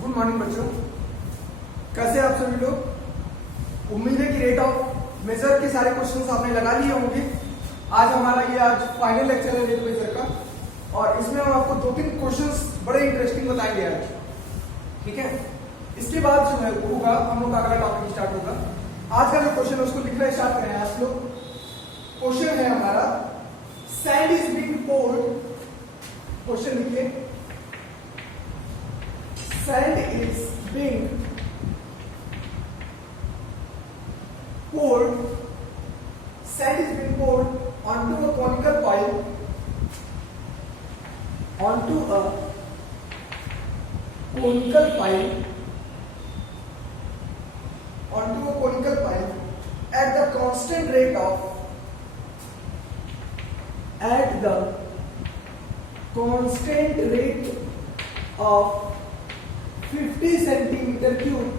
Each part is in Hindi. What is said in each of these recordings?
गुड मॉर्निंग बच्चों, कैसे आप सभी लोग। उम्मीद है कि रेट ऑफ मेजर के सारे क्वेश्चंस आपने लगा लिए होंगे। आज हमारा ये फाइनल लेक्चर है रेट मेजर का, और इसमें हम आपको 2-3 क्वेश्चंस बड़े इंटरेस्टिंग बताएंगे आज, ठीक है। इसके बाद जो है होगा हम लोग का अगला टॉपिक स्टार्ट होगा। आज का जो क्वेश्चन है उसको लिखना स्टार्ट करें आप लोग। क्वेश्चन है हमारा, sand is being poured. Question लिखिए, sand is being poured. Sand is being poured onto a conical pile. Onto a conical pile. Onto a conical pile at the constant rate of. At the constant rate of 50 centimeter cube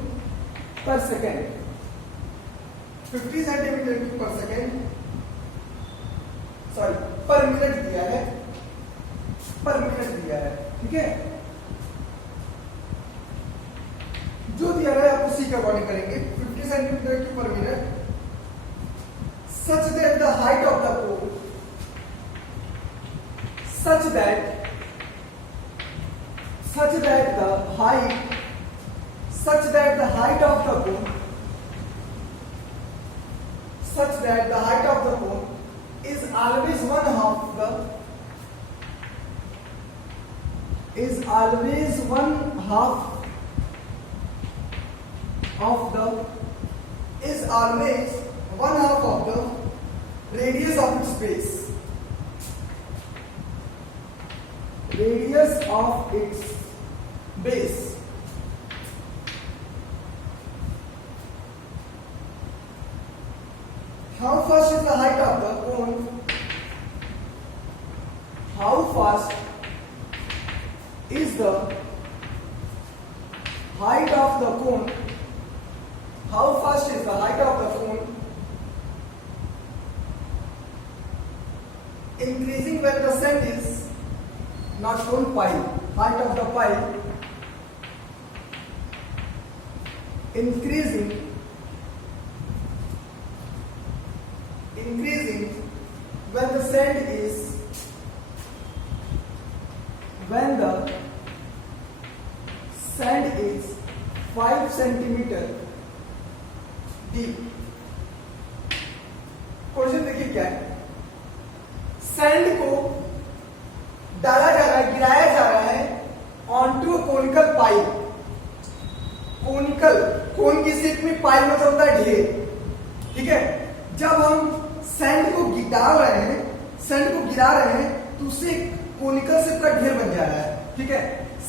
per second. 50 centimeter cube per second, sorry पर मिनट दिया है, पर मिनट दिया है, ठीक है। जो दिया है आप उसी के अकॉर्डिंग करेंगे। 50 सेंटीमीटर क्यूब पर minute, such that the height of the cone, such that the height of the cone, such that the height of the cone is always one half of the radius of its base. Radius of its base. How fast is the height of the cone? How fast is the height of the cone? How fast is the height of the cone? Increasing when the sand is not shown pile. Height of the pile increasing when the sand is 5 centimeter deep. Question देखिए क्या है। सैंड को डाला जा रहा है, गिराया जा रहा है onto a conical pile. Conical, cone की शेप में पाइल मतलब होता है ढेर, ठीक है। जब हम सैंड को डाल रहे हैं, सैंड को गिरा रहे हैं, तो उससे कोनिकल शेप का ढेर बन जा रहा है, ठीक है।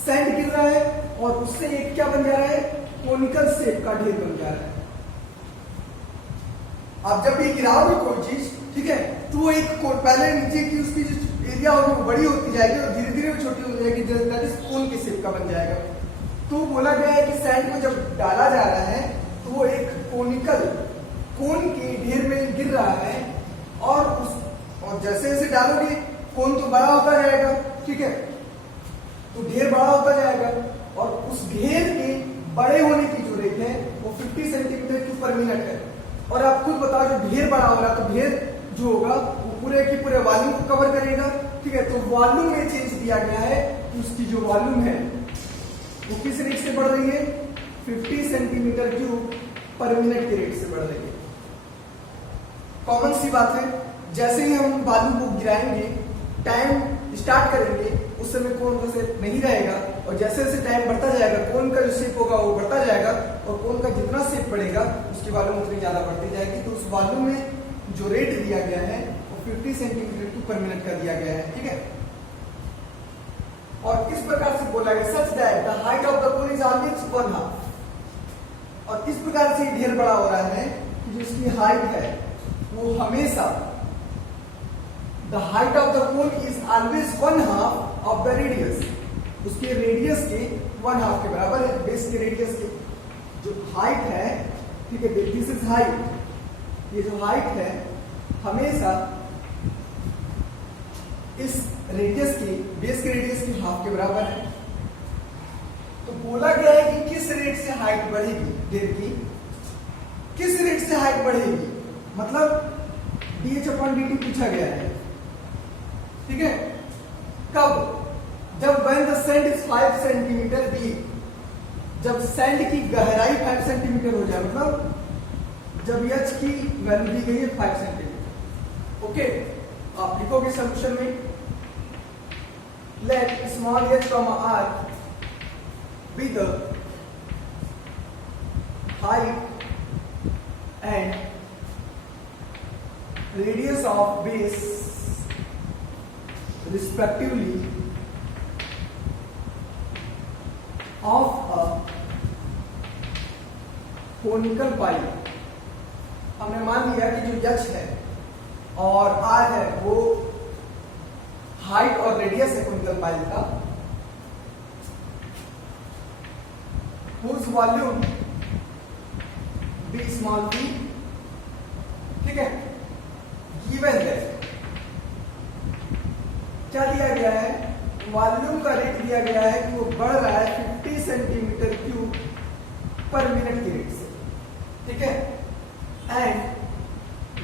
सैंड गिर रहा है और उससे एक क्या बन जा रहा है, कोनिकल शेप का ढेर बन जा रहा है। आप जब भी गिराओगे कोई चीज, ठीक है, तो एक पहले नीचे की उसकी जो एरिया होगी वो बड़ी होती जाएगी और धीरे धीरे वो छोटी हो जाएगी, दैट इज कोन के शेप का बन जाएगा। तो बोला गया है कि सैंड को जब डाला जा रहा है तो वो एक कोनिकल, कोन के ढेर में गिर रहा है, और जैसे जैसे डालोगे कोन तो बड़ा होता जाएगा, ठीक है, तो ढेर बड़ा होता जाएगा, और उस ढेर के बड़े होने की जो रेट है वो 50 सेंटीमीटर क्यूब पर मिनट है। और आप खुद बताओ, जो ढेर बड़ा हो रहा तो ढेर जो होगा वो पूरे की पूरे वॉल्यूम को कवर करेगा, ठीक है। तो वॉल्यूम में चेंज दिया गया है, उसकी जो वॉल्यूम है वो किस रेट से बढ़ रही है, 50 सेंटीमीटर क्यूब पर मिनट के रेट से बढ़ रही है। कॉमन सी बात है, जैसे ही हम बालू को गिराएंगे, टाइम स्टार्ट करेंगे, उस समय कोन का शेप नहीं रहेगा, और जैसे जैसे टाइम बढ़ता जाएगा कोन का जो शेप होगा वो बढ़ता जाएगा, और कोन का जितना शेप बढ़ेगा उसकी वॉल्यूम उतनी ज्यादा बढ़ती जाएगी। तो उस वॉल्यूम में जो रेट दिया गया है वो 50 सेंटीमीटर क्यूब पर मिनट का दिया गया है, ठीक है। और इस प्रकार से बोला गया, such that the height of the cone is always 1/2। और इस प्रकार से ढेर बड़ा हो रहा है कि जो इसकी हाइट है वो हमेशा, the height of the cone is always 1/2 of the radius. उसके रेडियस के 1/2 के बराबर है, बेस के रेडियस के जो हाइट है, ठीक है, दिस इज हाइट, ये जो हाइट है हमेशा इस रेडियस की, बेस के रेडियस की हाफ के बराबर है। तो बोला गया है कि किस रेट से हाइट बढ़ेगी गियर की, किस रेट से हाइट बढ़ेगी, मतलब dh/dt पूछा गया है, ठीक है। कब? जब when the sand is 5 centimetre deep, जब सैंड की गहराई 5 सेंटीमीटर हो जाए, मतलब जब h की वैल्यू दी गई है 5 सेंटीमीटर। ओके, आप लिखोगे सॉल्यूशन में, let small h, r be the height and radius of base respectively of a conical pipe। हमने मान लिया कि जो h है और r है वो हाइट और रेडियस है कॉनिकल पाइप का, whose volume b small b, ठीक है। गिवन है, क्या दिया गया है, वॉल्यूम का रेट दिया गया है कि वो बढ़ रहा है 50 सेंटीमीटर क्यूब पर मिनट की रेट से, ठीक है। एंड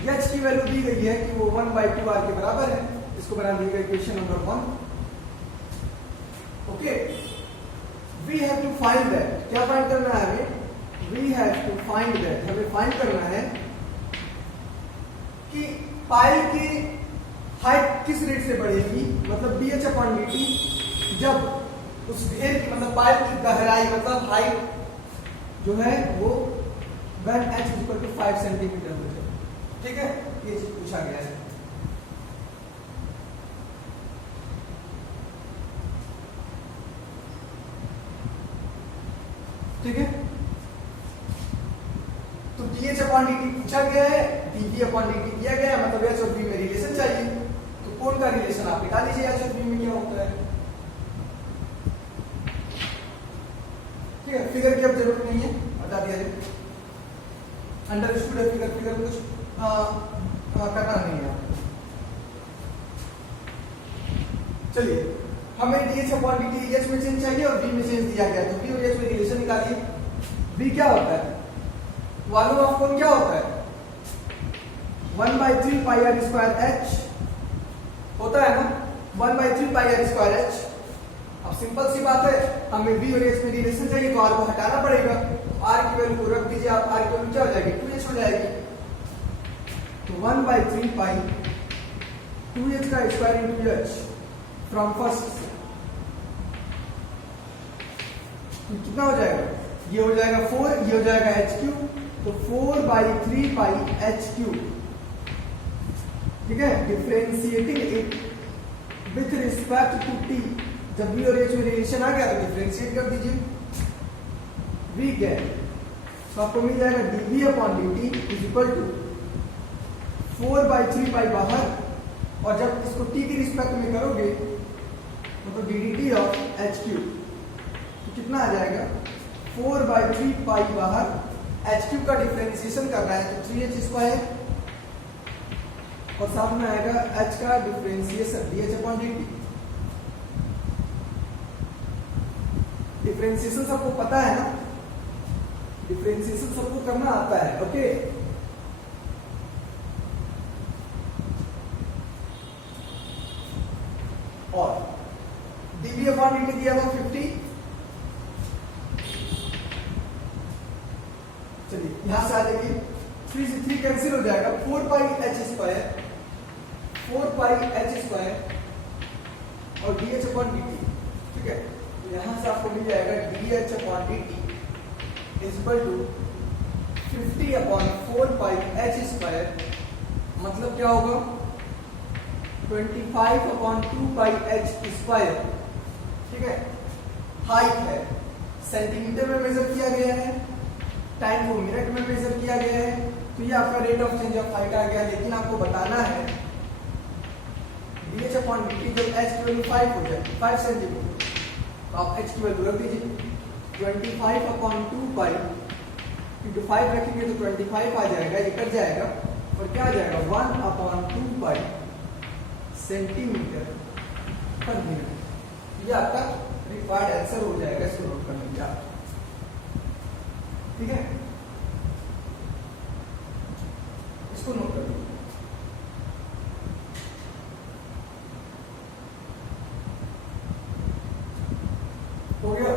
एच की वैल्यू दी गई है कि वो 1/2r के बराबर है। इसको बना दीजिएगा equation number 1। Okay, we have to find that, क्या फाइंड करना है हमें, we have to find that, हमें फाइंड करना है कि पाइप की हाइट किस रेट से बढ़ेगी, मतलब dh/dt, जब उस ढेर की मतलब पाइप की गहराई मतलब हाइट जो है वो when h = 5 सेंटीमीटर हो जाए, ठीक है। ये चीज पूछा गया है, ठीक है। तो dh/dt पूछा गया है, dv/dt दिया गया है, मतलब h और v में रिलेशन चाहिए। तो कौन का रिलेशन आप निकाल लीजिए, h और v में क्या होता है, ठीक है। फिगर की अब जरूरत नहीं है, बता दिया जाए, अंडरस्टूड है फिगर, फिगर में कुछ करना नहीं है। चलिए, हमें dh/dt h में चेंज चाहिए और v में चेंज दिया गया, तो v और h में रिलेशन निकालिए। v क्या होता है, वॉल्यूम ऑफ कोन क्या होता है, 1/3 पाई r स्क्वायर h होता है ना, 1/3 पाई r स्क्वायर h। अब सिंपल सी बात है, हमें v और h में रिलेशन चाहिए तो r को हटाना पड़ेगा, r की वैल्यू को रख दीजिए आप, r की वैल्यू क्या हो जाएगी, 2h हो जाएगी। तो 1/3 पाई 2h का square into h from first, कितना हो जाएगा, ये हो जाएगा 4, ये हो जाएगा h3, तो 4/3 पाई h3, ठीक है। Differentiating it with respect to t, जब v और h में रिलेशन आ गया तो डिफरेंशिएट कर दीजिए, v क्या है, तो आपको मिल जाएगा dv/dt = 4/3 पाई बाहर, और जब इसको t की रिस्पेक्ट में करोगे तो dt ऑफ h3, तो कितना आ जाएगा, 4/3 पाई बाहर, h3 का डिफरेंशिएशन करना है तो 3h², और साथ में आएगा h का डिफरेंशिएशन dh/dt। डिफरेंशिएशन सबको पता है ना, डिफरेंशिएशन सबको करना आता है, ओके। और dv/dt दिया था 50, चलिए यहां से आ जाइए, 3 से 3 कैंसिल हो जाएगा, 4πh² और dh/dt, ठीक है। तो यहां से आपको मिल जाएगा dh/dt = 50/4πh², मतलब क्या होगा, 25/2πh², ठीक है। हाइट है, सेंटीमीटर में मेजर किया गया है, टाइम को मिनट में मेजर किया गया है, तो ये आपका rate of change of height आ गया। लेकिन आपको बताना है dh/dt जब h की वैल्यू 5 हो जाए, 5 सेंटीमीटर, तो आप h की वैल्यू रख दीजिए 25/2π, क्योंकि 5 रखेंगे तो 25 आ जाएगा, ये कट जाएगा, और क्या आ जाएगा 1/2π सेंटीमीटर पर मिनट। ये आपका रिक्वायर्ड आंसर हो जाएगा, इसको नोट कर लीजिए आप, ठीक है, इसको नोट कर लीजिए। हो गया,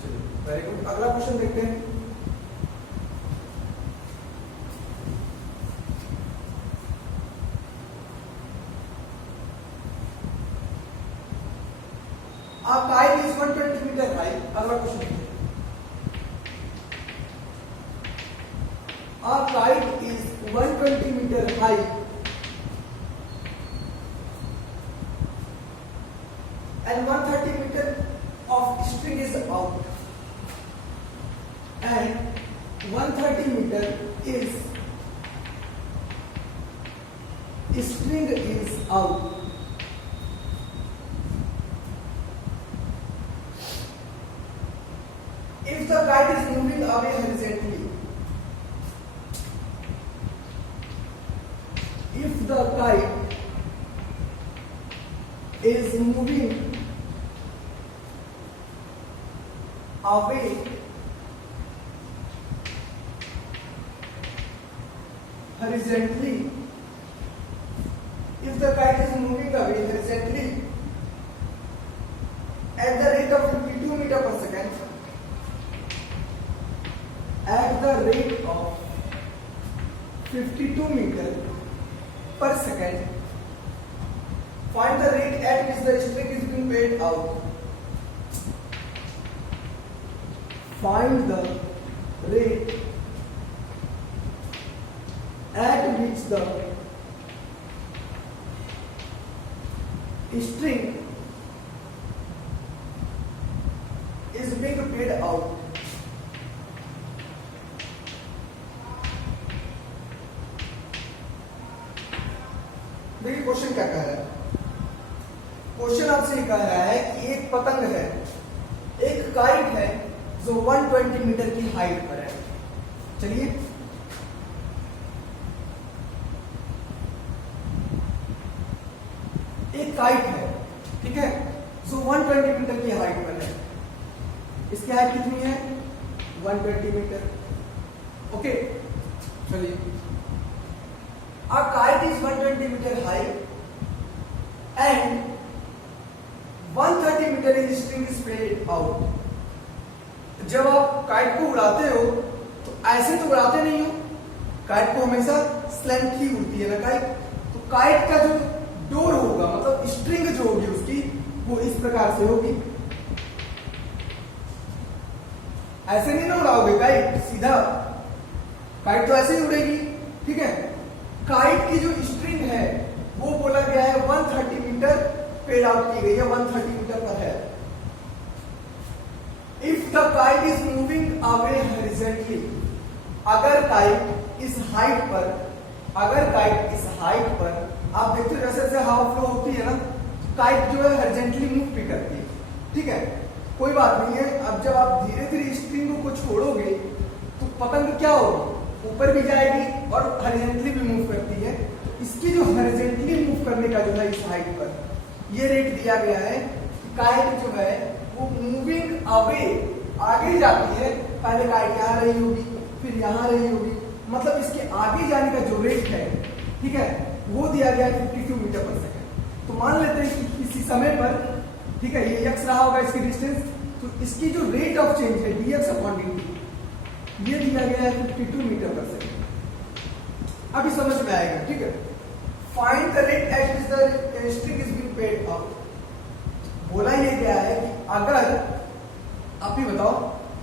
चलिए वेरी गुड। अगला क्वेश्चन देखते हैं। A kite is 120 meter high. अगला क्वेश्चन देखते हैं। A kite is 120 meter high and 130 meter of string is out, and 130 meter is string is out. If the kite is moving away horizontally, if the kite is moving away horizontally, if the kite is moving away horizontally at the rate of 52 meter per second, at the rate of 52 meter per second, find the rate at which the string is being paid out. Find the rate at which the string is being paid out. देखिए क्वेश्चन क्या कह रहा है। क्वेश्चन आपसे कह रहा है कि एक पतंग है, एक काइट है जो 120 मीटर की हाइट पर है। चलिए एक काइट है, ठीक है, जो 120 मीटर की हाइट पर है। इसकी हाइट कितनी है? 120 मीटर। ओके, चलिए A kite is 120 meter high and 130 meter is string is paid out. जब आप काइट को उड़ाते हो तो ऐसे तो उड़ाते नहीं हो, काइट को हमेशा स्लैंट ही उड़ती है ना काइट। तो काइट का जो डोर होगा, मतलब स्ट्रिंग जो होगी उसकी, वो इस प्रकार से होगी। ऐसे नहीं ना उड़ाओगे काइट सीधा, काइट तो ऐसे ही उड़ेगी, ठीक है। काइट की जो स्ट्रिंग है वो बोला गया है 130 मीटर पेड आउट की गई है, 130 मीटर पर है। If the kite is moving away horizontally, अगर काइट इस हाइट पर, अगर काइट इस हाइट पर, आप देखते हो जैसे जैसे हवा फ्लो होती है ना, काइट जो है हॉरिजॉन्टली मूव भी करती है, ठीक है, कोई बात नहीं है। अब जब आप धीरे धीरे स्ट्रिंग को छोड़ोगे तो पतंग क्या होगी, ऊपर भी जाएगी और हॉरिजॉन्टली भी मूव करती है। तो इसकी जो हॉरिजॉन्टली मूव करने का जो है इस हाइट पर, ये रेट दिया गया है। काइट जो है वो मूविंग अवे, आगे जाती है। पहले काइट यहाँ रही होगी, फिर यहाँ रही होगी, मतलब इसके आगे जाने का जो रेट है, ठीक है, वो दिया गया है 52 मीटर पर सेकेंड। तो मान लेते हैं कि किसी समय पर, ठीक है, ये x रहा होगा इसकी डिस्टेंस, तो इसकी जो रेट ऑफ चेंज है dx अपॉन dt, ये दिया गया है 52 मीटर पर सेकेंड। अभी समझ में आएगा, ठीक है। Find the rate at which the string is being paid out. बोला ये गया है कि अगर, आप ही बताओ,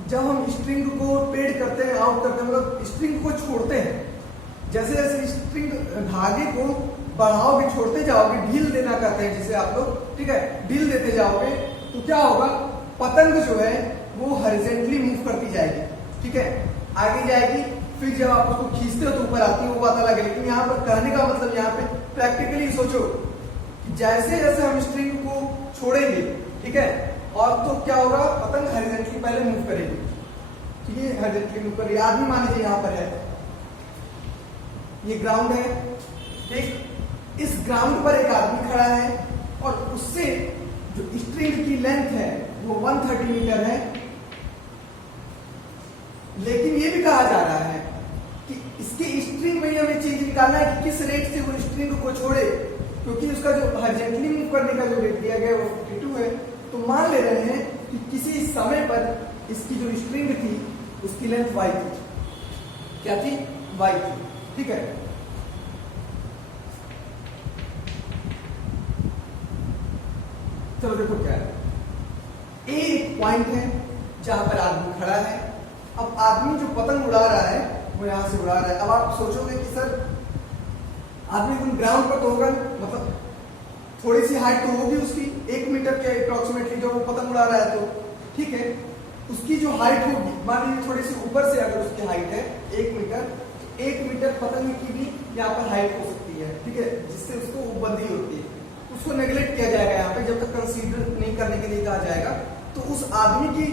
जब हम स्ट्रिंग को पेड करते हैं, आउट करते हैं, मतलब स्ट्रिंग को छोड़ते हैं, जैसे जैसे स्ट्रिंग धागे को बढ़ाओगे, छोड़ते जाओगे, ढील देना करते हैं जिसे आप लोग, ठीक है, ढील देते जाओगे, तो क्या होगा, पतंग जो है वो हॉरिजॉन्टली मूव करती जाएगी, ठीक है, आगे जाएगी। फिर जब आप उसको खींचते हो तो ऊपर आती है, वो बात अलग है। लेकिन यहाँ पर कहने का मतलब, यहाँ पे प्रैक्टिकली सोचो कि जैसे जैसे हम स्ट्रिंग को छोड़ेंगे, ठीक है, और तो क्या होगा, पतंग हॉरिजॉन्टली पहले मूव करेगी, ठीक है, हॉरिजॉन्टली मूव कर रही है। आदमी मान लीजिए यहाँ पर है, ये ग्राउंड है, ठीक, इस ग्राउंड पर एक आदमी खड़ा है और उससे जो स्ट्रिंग की लेंथ है वो 130 मीटर है, लेकिन ये भी कहा जा रहा है कि इसके स्ट्रिंग में हमें चेंज निकालना है कि किस रेट से वो स्ट्रिंग को छोड़े, क्योंकि उसका जो हॉरिजॉन्टली मूव करने का जो रेट दिया गया है वो 52 है। तो मान ले रहे हैं कि किसी समय पर इसकी जो स्ट्रिंग थी उसकी लेंथ y थी। क्या थी? y थी। ठीक है, चलो देखो क्या है। ए एक पॉइंट है जहां पर आदमी खड़ा है। अब आदमी जो पतंग उड़ा रहा है वो यहां से उड़ा रहा है। अब आप सोचोगे कि सर आदमी ग्राउंड पर तो होगा, मतलब थोड़ी सी हाइट तो होगी उसकी 1 मीटर के अप्रोक्सीमेटली, जो वो पतंग उड़ा रहा है। तो ठीक है, उसकी जो हाइट होगी, मान लीजिए थोड़ी सी ऊपर से अगर उसकी हाइट है 1 मीटर, 1 मीटर पतंग की भी यहाँ पर हाइट हो सकती है। ठीक है, जिससे उसको बंदी होती है, उसको नेग्लेक्ट किया जाएगा यहाँ पे, जब तक कंसीडर नहीं करने के लिए कहा जाएगा। तो उस आदमी की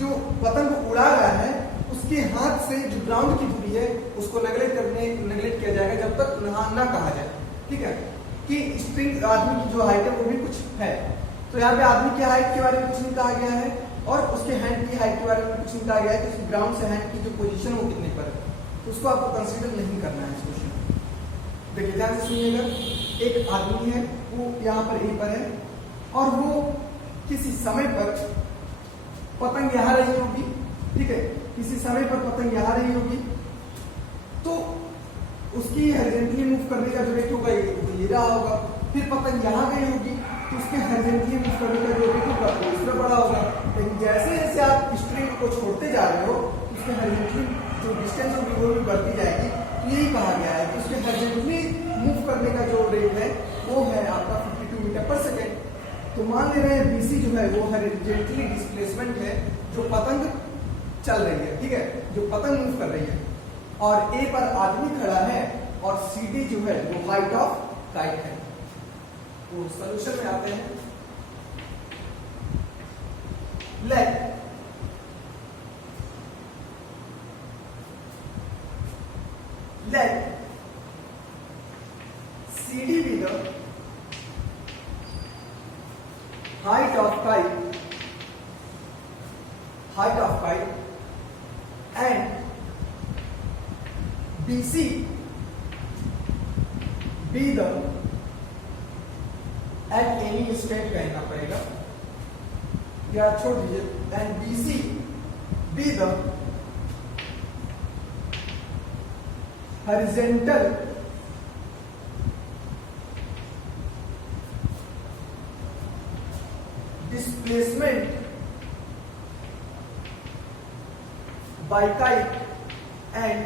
जो पतंग उड़ा रहा है उसके हाथ से जो ग्राउंड की दूरी है उसको नेग्लेक्ट किया जाएगा जब तक ना कहा जाए। ठीक है, कि स्ट्रिंग आदमी की जो हाइट है वो भी कुछ है। तो यहाँ पे आदमी की हाइट के बारे में कुछ नहीं कहा गया है और उसके हैंड की हाइट के बारे में कुछ नहीं कहा गया है कि उसकी ग्राउंड से हैंड की जो पोजीशन है वो कितने पर है। तो उसको आपको कंसीडर नहीं करना है इस क्वेश्चन में। देखिए ध्यान से सुनिएगा, एक आदमी है वो यहाँ पर ए पर है और वो किसी समय पर पतंग यहाँ रही होगी। ठीक है, किसी समय पर पतंग यहाँ रही होगी तो उसकी हॉरिजॉन्टली मूव करने का जो रेट होगा ये रहा होगा। फिर पतंग यहाँ गई होगी तो उसके हॉरिजॉन्टली मूव करने का जो रेट होगा वो इसमें बड़ा होगा। लेकिन जैसे जैसे आप स्ट्रिंग को छोड़ते जा रहे हो उसके हॉरिजॉन्टली जो डिस्टेंस होगी वो भी बढ़ती जाएगी। तो यही कहा गया है कि उसके हॉरिजॉन्टली मूव करने का जो रेट है वो है आपका 52 मीटर पर सेकेंड। तो मान ले रहे हैं BC जो है वो हॉरिजॉन्टली डिस्प्लेसमेंट है जो पतंग चल रही है। ठीक है, जो पतंग मूव कर रही है और ए पर आदमी खड़ा है और CD जो है वो हाइट ऑफ काइट है। तो सॉल्यूशन में आते हैं। let CD be the height of kite and BC be the at any instant कहना पड़ेगा या छोड़ दीजिए and BC be the horizontal displacement by kite and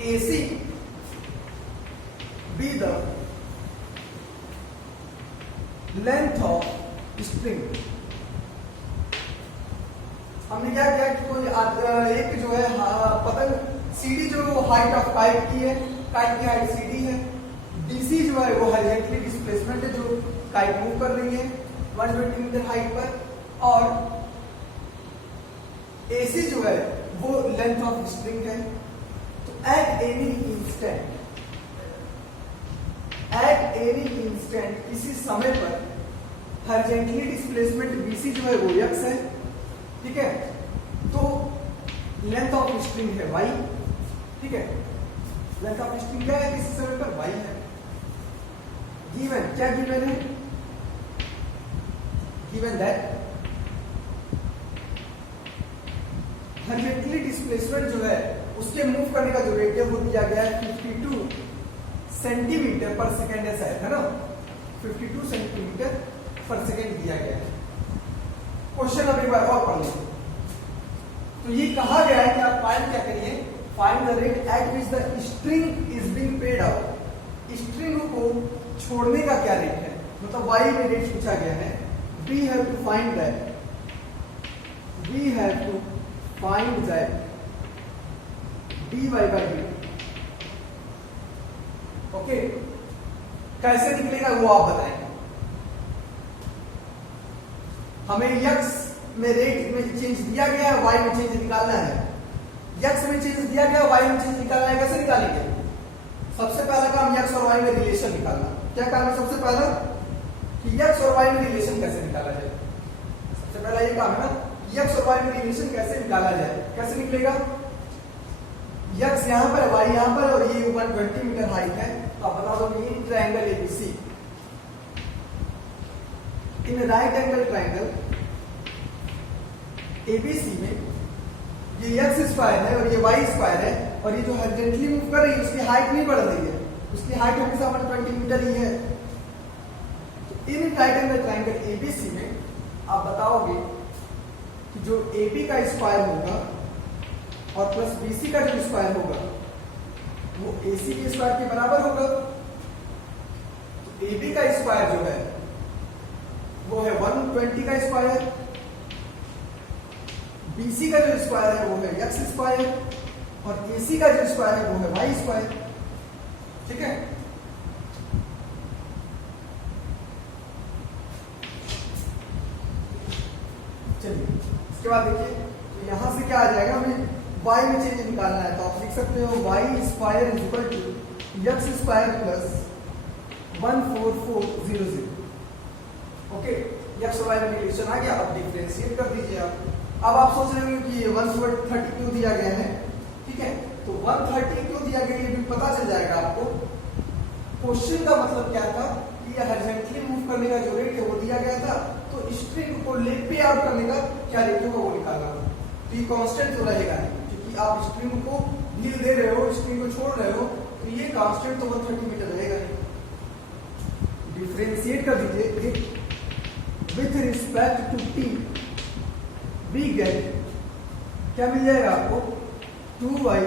AC be the length of string। हमने क्या किया कि कोई एक जो है पतंग CD जो वो हाइट ऑफ काइट की है, काइट की हाइट CD है। BC जो है वो हॉरिजॉन्टली डिस्प्लेसमेंट है जो काइट मूव कर रही है 120 मीटर हाइट पर, और AC जो है वो लेंथ ऑफ स्ट्रिंग है। तो एट एनी इंस्टेंट किसी समय पर हॉरिजॉन्टली डिस्प्लेसमेंट BC जो है वो x है। ठीक है, तो लेंथ ऑफ स्ट्रिंग है y। ठीक है, लेंथ ऑफ स्ट्रिंग क्या है किसी समय पर y है। गिवन क्या गिवन है? गिवन दैट हॉरिजॉन्टली डिस्प्लेसमेंट जो है उसके मूव करने का जो रेट है वो दिया गया है 52 सेंटीमीटर पर सेकेंड ऐसा है ना, 52 सेंटीमीटर पर सेकेंड दिया गया है। क्वेश्चन अब एक बार और पढ़ लीजिए। तो ये कहा गया है कि आप फाइंड क्या करिए, find the rate at which the string is being paid out. String को छोड़ने का क्या रेट है, मतलब y में रेट पूछा गया है। We have to find that dy by dt। Okay, कैसे निकलेगा वो आप बताएंगे। हमें x में रेट में चेंज दिया गया है, y में चेंज निकालना है। x में चेंज दिया गया, y में चेंज निकालना है। कैसे निकालेंगे? सबसे पहला काम x और y में रिलेशन निकालना। क्या काम है सबसे पहला? कि x और y में रिलेशन कैसे निकाला जाए। सबसे पहला ये काम है ना, x और y में रिलेशन कैसे निकाला जाए। कैसे निकलेगा, x यहाँ पर है, y यहाँ पर है और ये 120 मीटर हाइट है। तो आप बता दो in triangle ABC, in right angle triangle ABC में ये x स्क्वायर है और ये y स्क्वायर है, और ये जो हॉरिजॉन्टली मूव कर रही है उसकी हाइट नहीं बढ़ रही है, उसकी हाइट हमेशा 120 मीटर ही है। तो in right angle triangle ABC में आप बताओगे कि जो AB का स्क्वायर होगा और प्लस BC का जो स्क्वायर होगा वो AC के स्क्वायर के बराबर होगा। तो AB का स्क्वायर जो है वो है 120 का स्क्वायर, BC का जो स्क्वायर है वो है x स्क्वायर और AC का जो स्क्वायर है वो है y स्क्वायर। ठीक है, चलिए इसके बाद देखिए, तो यहां से क्या आ जाएगा, हमें y में चेंज निकालना है। तो आप लिख सकते हो y square is equal to x square plus 14400। Okay, x और y में रिलेशन आ गया। अब डिफरेंशिएट कर दीजिए आप। अब आप सोच रहे होंगे कि ये 130 क्यों दिया गया है। ठीक है, तो 130 क्यों दिया गया ये भी पता चल जाएगा आपको। क्वेश्चन का मतलब क्या था कि ये हॉरिजॉन्टली मूव करने का जो रेट है वो दिया गया था, तो स्ट्रिंग को लेग पे आउट करने का क्या रेट होगा वो निकालना। तो ये कांस्टेंट तो रहेगा नहीं, क्योंकि आप स्ट्रिंग को ढील दे रहे हो, स्ट्रिंग को छोड़ रहे हो, तो ये कांस्टेंट तो 130 मीटर रहेगा नहीं। डिफरेंशिएट कर दीजिए with respect to T, we get क्या मिल जाएगा आपको, 2y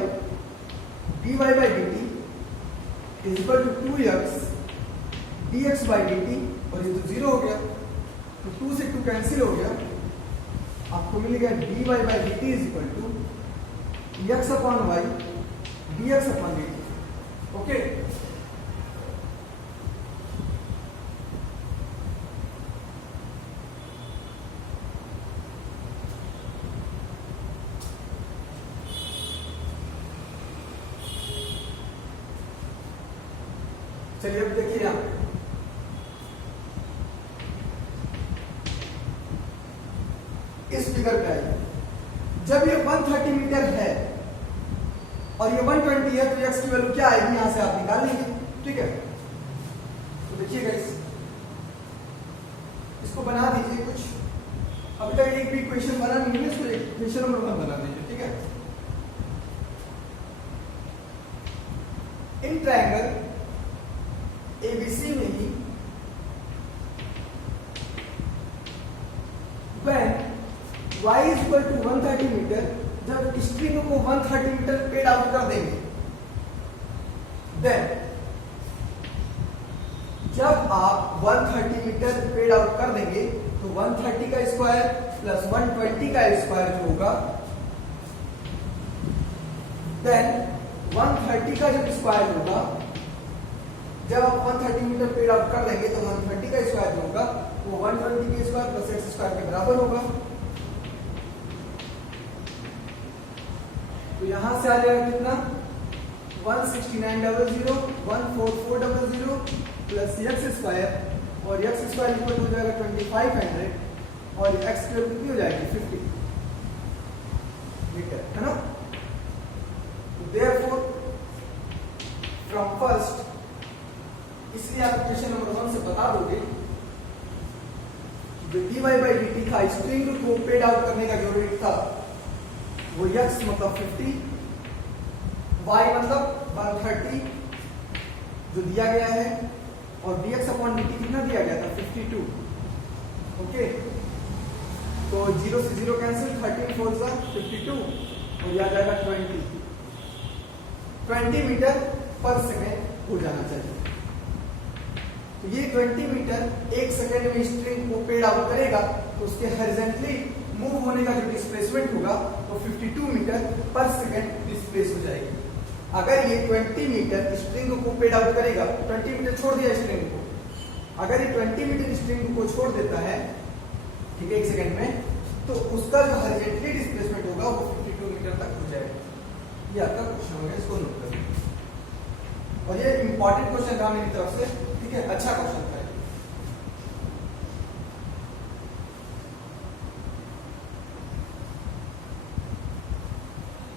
dy by dt is equal to 2x dx by dt, और ये तो 0 हो गया, तो 2 से 2 कैंसिल हो गया, आपको मिल गया dy by dt is equal to x upon y dx upon dt। Okay, चलिए अब देखिए यहां इस फिगर पे आइए। जब ये 130 मीटर है और ये 120 है, तो x की वैल्यू क्या आएगी यहां से आप निकाल लीजिए। ठीक है, तो देखिए गाइस, इसको बना दीजिए कुछ। अभी तक एक भी क्वेश्चन बना नहीं है, इसको एक क्वेश्चन नंबर 1 बना दीजिए। ठीक है, इन ट्रायंगल ABC में ही when y is equal to 130 metre, जब स्ट्रिंग को 130 मीटर पेड आउट कर देंगे, देन जब आप 130 मीटर पेड आउट कर देंगे तो 130 का स्क्वायर प्लस 120 का स्क्वायर जो होगा, देन 130 का जो स्क्वायर होगा, जब आप 130 मीटर पेड आउट कर देंगे तो 130 का स्क्वायर जो होगा वो 120 के स्क्वायर प्लस x स्क्वायर के बराबर होगा। तो यहां से आ जाएगा कितना, 16900 14400 प्लस x स्क्वायर, और x स्क्वायर इक्वल हो जाएगा 2500, और x की वैल्यू कितनी हो जाएगी 50 मीटर, है ना। देयरफॉर फ्रॉम फर्स्ट, इसलिए आप क्वेश्चन नंबर 1 से बता दोगे कि dy by dt था, स्ट्रिंग को पेड आउट करने का जो रेट था वो x मतलब 50, y मतलब 130 जो दिया गया है, और dx अपॉन dt कितना दिया गया था 52। ओके, तो 0 से 0 कैंसिल, 13 4 जा 52, और यह आ जाएगा 20 मीटर पर सेकेंड हो जाना चाहिए। तो ये 20 मीटर एक सेकेंड में स्ट्रिंग को पेड आउट करेगा, तो उसके हॉरिजॉन्टली मूव होने का जो डिस्प्लेसमेंट होगा वो 52 मीटर पर सेकेंड डिस्प्लेस हो जाएगी। अगर ये 20 मीटर स्ट्रिंग को पेड आउट करेगा, 20 मीटर छोड़ दिया स्ट्रिंग को, अगर ये 20 मीटर स्ट्रिंग को छोड़ देता है, ठीक है, एक सेकेंड में, तो उसका जो हॉरिजॉन्टली डिस्प्लेसमेंट होगा वो 52 मीटर तक हो जाएगा। ये आपका क्वेश्चन होगा, इसको नोट करिए। और ये इंपॉर्टेंट क्वेश्चन था मेरी तरफ से, ठीक है, अच्छा क्वेश्चन था।